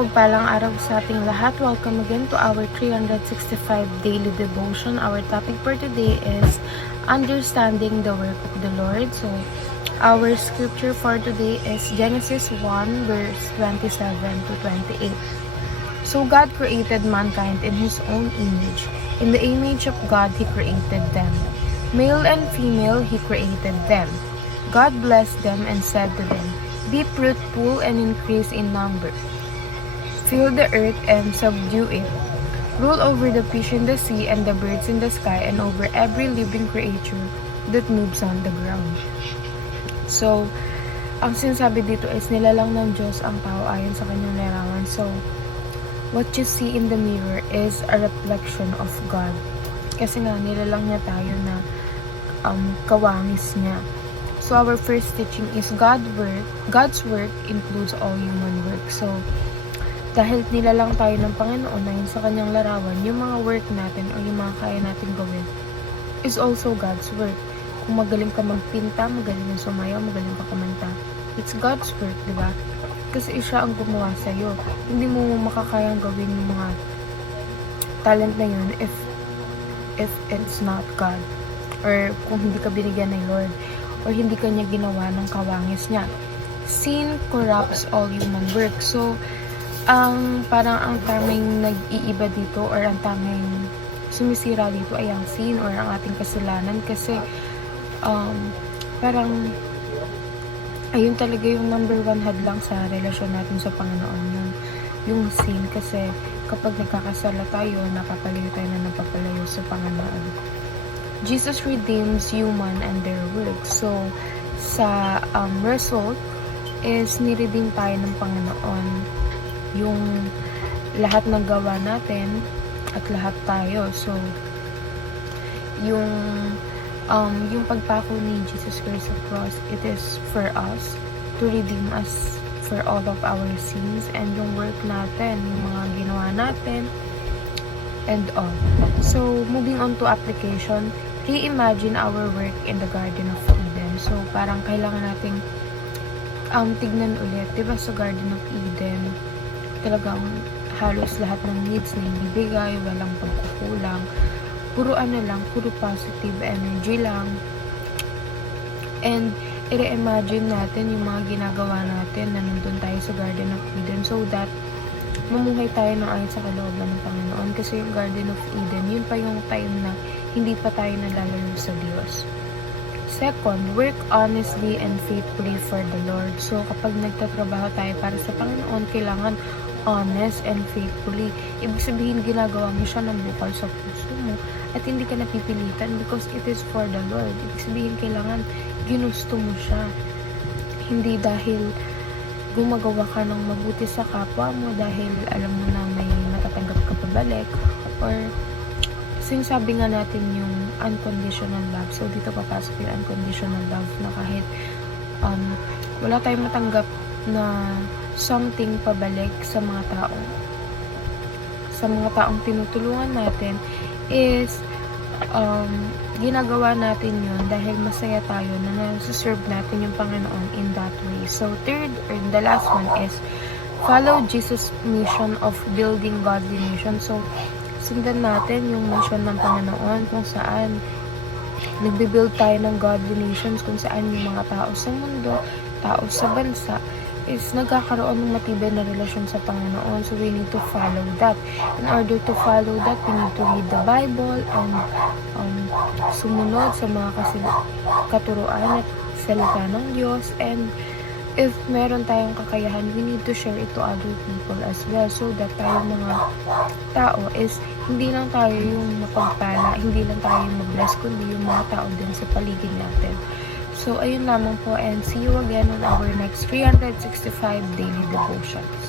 Pagpalang araw sa ating lahat. Welcome again to our 365 daily devotion. Our topic for today is understanding the work of the Lord. So, our scripture for today is Genesis 1 verse 27 to 28. So God created mankind in His own image. In the image of God, He created them. Male and female, He created them. God blessed them and said to them, "Be fruitful and increase in number. Fill the earth and subdue it. Rule over the fish in the sea and the birds in the sky and over every living creature that moves on the ground." So, ang sinasabi dito is nilalang ng Diyos ang tao ayon sa kanyang larawan. So, what you see in the mirror is a reflection of God. Kasi nga, nilalang niya tayo na kawangis niya. So, our first teaching is God's work includes all human work. So, dahil nilalang tayo ng Panginoon na yun sa kanyang larawan, yung mga work natin o yung mga kaya natin gawin is also God's work. Kung magaling ka magpinta, magaling ka sumayaw, magaling ka kumanta, it's God's work, di ba? Kasi siya ang gumawa sa'yo. Hindi mo makakayang gawin yung mga talent na yun if it's not God. Or kung hindi ka binigyan ng Lord. Or hindi ka niya ginawa ng kawangis niya. Sin corrupts all human work. So, parang ang taming nag-iiba dito or ang taming sumisira dito ay ang sin or ang ating kasalanan kasi parang ayun talaga yung number one hadlang sa relasyon natin sa Panginoon, yung sin. Kasi kapag nagkakasala tayo, napapalayo tayo na napapalayo sa Panginoon. Jesus redeems human and their work. So sa result is niredeem tayo ng Panginoon yung lahat ng gawa natin at lahat tayo. So yung pagpako ni Jesus Christ sa cross, it is for us to redeem us for all of our sins and yung work natin, yung mga ginawa natin and all. So moving on to application, reimagine our work in the Garden of Eden. So parang kailangan nating tignan ulit, diba, sa Garden of Eden talagang halos lahat ng needs na ibibigay, walang pagkukulang, puro puro positive energy lang. And i-reimagine natin yung mga ginagawa natin na nandun tayo sa Garden of Eden so that mamuhay tayo ng ayon sa kalooban ng Panginoon. Kasi yung Garden of Eden, yun pa yung time na hindi pa tayo nalalayo sa Diyos. Second, work honestly and faithfully for the Lord. So, kapag nagtatrabaho tayo para sa Panginoon, kailangan honest and faithfully. Ibig sabihin, ginagawa mo siya ng bukal sa puso mo at hindi ka napipilitan because it is for the Lord. Ibig sabihin, kailangan ginusto mo siya. Hindi dahil gumagawa ka ng mabuti sa kapwa mo dahil alam mo na may matatanggap ka pabalik, or sinasabi nga natin yung unconditional love. So dito papasok yung unconditional love na kahit wala tayong matanggap na something pabalik sa mga taong tinutulungan natin is ginagawa natin yun dahil masaya tayo na nasa-serve natin yung Panginoon in that way. So third, or the last one is follow Jesus' mission of building godly nation. So sundan natin yung mission ng Panginoon kung saan nagbe-build tayo ng godly nations, kung saan yung mga tao sa mundo, tao sa bansa is nagkakaroon ng matibay na relasyon sa Panginoon. So we need to follow that. In order to follow that, we need to read the Bible and sumunod sa mga katuruan at salita ng Diyos. And if meron tayong kakayahan, we need to share it to other people as well so that tayo mga tao is hindi lang tayo yung mapagpala, hindi lang tayo yung mag-bless, kundi yung mga tao din sa paligid natin. So, ayun lamang po, and see you again on our next 365 daily devotions.